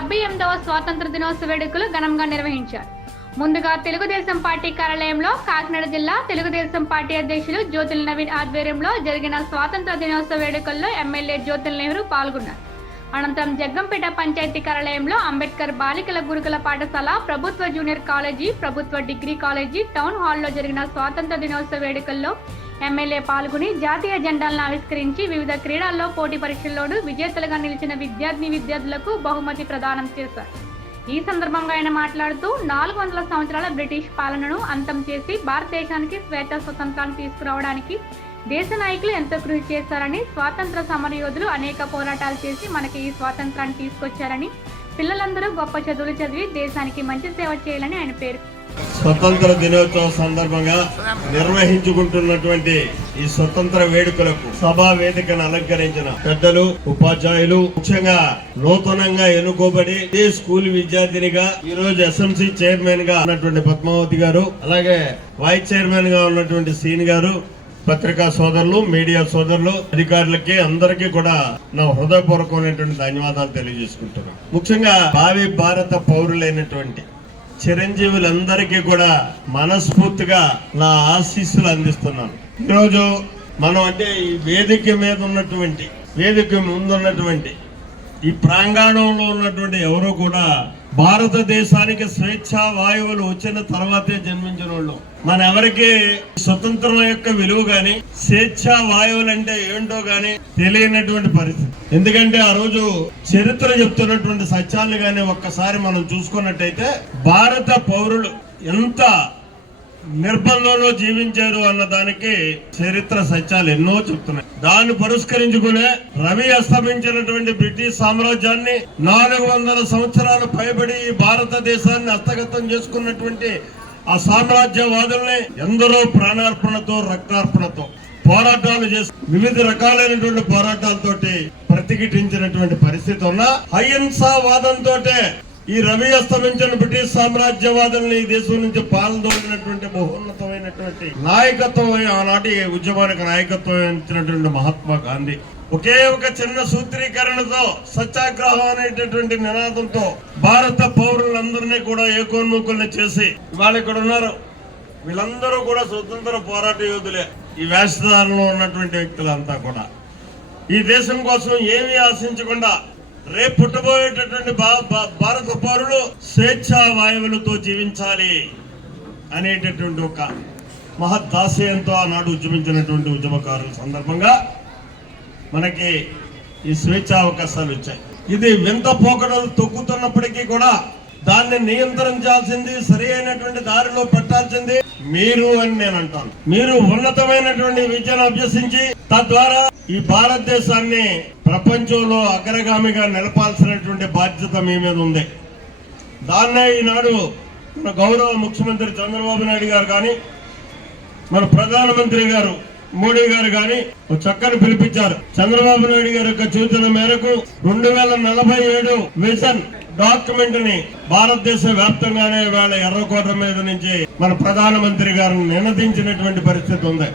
78వ స్వాతంత్ర దినోత్సవ వేడుకలు ఘనంగా నిర్వహించారు. ముందుగా తెలుగుదేశం పార్టీ కార్యాలయంలో కాకినాడ జిల్లా తెలుగుదేశం పార్టీ అధ్యక్షులు జ్యోతుల నవీన్ ఆధ్వర్యంలో జరిగిన స్వాతంత్ర దినోత్సవ వేడుకల్లో ఎమ్మెల్యే జ్యోతుల నెహ్రూ పాల్గొన్నారు. అనంతరం జగ్గంపేట పంచాయతీ కార్యాలయంలో అంబేద్కర్ బాలికల గురుకుల పాఠశాల, ప్రభుత్వ జూనియర్ కాలేజీ, ప్రభుత్వ డిగ్రీ కాలేజీ, టౌన్ హాల్లో జరిగిన స్వాతంత్ర దినోత్సవ వేడుకల్లో ఎమ్మెల్యే పాల్గొని జాతీయ జెండాలను ఆవిష్కరించి వివిధ క్రీడల్లో పోటీ పరీక్షల్లోనూ విజేతలుగా నిలిచిన విద్యార్థులకు బహుమతి ప్రదానం చేశారు. ఈ సందర్భంగా ఆయన మాట్లాడుతూ 400 సంవత్సరాల బ్రిటిష్ పాలనను అంతం చేసి భారతదేశానికి స్వేచ్ఛ స్వతంత్రాన్ని తీసుకురావడానికి దేశ నాయకులు ఎంతో కృషి చేశారని, స్వాతంత్ర సమరయోధులు అనేక పోరాటాలు చేసి మనకి ఈ స్వాతంత్రాన్ని తీసుకొచ్చారని, పిల్లలందరూ గొప్ప చదువులు చదివి దేశానికి మంచి సేవ చేయాలని ఆయన పేరు. స్వతంత్ర దినోత్సవం సందర్భంగా నిర్వహించుకుంటున్నటువంటి ఈ స్వతంత్ర వేడుకలకు సభా వేదికను అలంకరించిన పెద్దలు, ఉపాధ్యాయులు, ముఖ్యంగా నూతనంగా ఎన్నుకోబడి ఈ స్కూల్ విద్యార్థినిగా ఈ రోజు ఎస్ఎంసీ చైర్మన్ గా ఉన్నటువంటి పద్మావతి గారు, అలాగే వైస్ చైర్మన్ గా ఉన్నటువంటి సీన్ గారు, పత్రికా సోదరులు, మీడియా సోదరులు, అధికారులకి అందరికీ కూడా నా హృదయపూర్వకమైనటువంటి ధన్యవాదాలు తెలియజేసుకుంటున్నాను. ముఖ్యంగా భావి భారత పౌరులైనటువంటి చిరంజీవులందరికీ కూడా మనస్ఫూర్తిగా నా ఆశీస్సులు అందిస్తున్నాను. ఈరోజు మనం అంటే ఈ వేదిక మీద ఉన్నటువంటి, వేదిక ముందున్నటువంటి ఈ ప్రాంగణంలో ఉన్నటువంటి ఎవరు కూడా భారతదేశానికి స్వేచ్ఛా వాయువులు వచ్చిన తర్వాతే జన్మించిన వాళ్ళు. మన ఎవరికి స్వతంత్రం యొక్క విలువ గాని, స్వేచ్ఛా వాయువులు అంటే ఏంటో గాని తెలియనటువంటి పరిస్థితి. ఎందుకంటే ఆ రోజు చరిత్ర చెప్తున్నటువంటి సత్యాలు గాని ఒక్కసారి మనం చూసుకున్నట్టయితే భారత పౌరులు ఎంత నిర్బంధంలో జీవించారు అన్న దానికి చరిత్ర సత్యాలు ఎన్నో చెప్తున్నాయి. దాన్ని పురస్కరించుకునే రవి అస్తమించినటువంటి బ్రిటిష్ సామ్రాజ్యాన్ని 400 సంవత్సరాలు పైబడి ఈ భారతదేశాన్ని హస్తగతం చేసుకున్నటువంటి ఆ సామ్రాజ్యవాదుల్ని ఎందరో ప్రాణార్పణతో, రక్తార్పణతో పోరాటాలు చేసి వివిధ రకాలైనటువంటి పోరాటాలతోటి ప్రతిఘటించినటువంటి పరిస్థితి ఉన్న అహింసావాదంతో ఈ రవి అస్తమించిన బ్రిటిష్ సామ్రాజ్యవాదుల్ని ఈ దేశం నుంచి పాల్గొన్నటువంటి బహున్నతమైనటువంటి నాయకత్వం, ఆనాటి ఉద్యమానికి నాయకత్వం వహించినటువంటి మహాత్మా గాంధీ ఒకే ఒక చిన్న సూత్రీకరణతో, సత్యాగ్రహం అనేటటువంటి నినాదంతో భారత పౌరులందరినీ కూడా ఏకోన్ముఖుల్ని చేసి వాళ్ళు ఇక్కడ ఉన్నారు. వీళ్ళందరూ కూడా స్వతంత్ర పోరాట యోధులే. ఈ వేషధారణలో ఉన్నటువంటి వ్యక్తులంతా కూడా ఈ దేశం కోసం ఏమీ ఆశించకుండా రేపు పుట్టబోయేటటువంటి భారత పౌరులు స్వేచ్ఛా వాయువులతో జీవించాలి అనేటటువంటి ఒక మహదాశయంతో ఆనాడు ఉద్యమించినటువంటి ఉద్యమకారుల సందర్భంగా మనకి ఈ స్వేచ్ఛా అవకాశాలు వచ్చాయి. ఇది వింత పోకడలు తొక్కుతున్నప్పటికీ కూడా దాన్ని నియంత్రించాల్సింది, సరి అయినటువంటి దారిలో పెట్టాల్సింది మీరు అని నేను అంటాను. మీరు ఉన్నతమైనటువంటి విద్యను అభ్యసించి తద్వారా ఈ భారతదేశాన్ని ప్రపంచంలో అగ్రగామిగా నిలపాల్సినటువంటి బాధ్యత మీ మీద ఉంది. దాన్నే ఈనాడు మన గౌరవ ముఖ్యమంత్రి చంద్రబాబు నాయుడు గారు కానీ, మన ప్రధానమంత్రి గారు మోడీ గారు కానీ చక్కని పిలిపించారు. చంద్రబాబు నాయుడు గారి యొక్క సూచన మేరకు 2047 విజన్ డాక్యుమెంట్ ని భారతదేశ వ్యాప్తంగానే వేళ ఎర్రకోట మీద నుంచి మన ప్రధానమంత్రి గారిని నినదించినటువంటి పరిస్థితి ఉంది.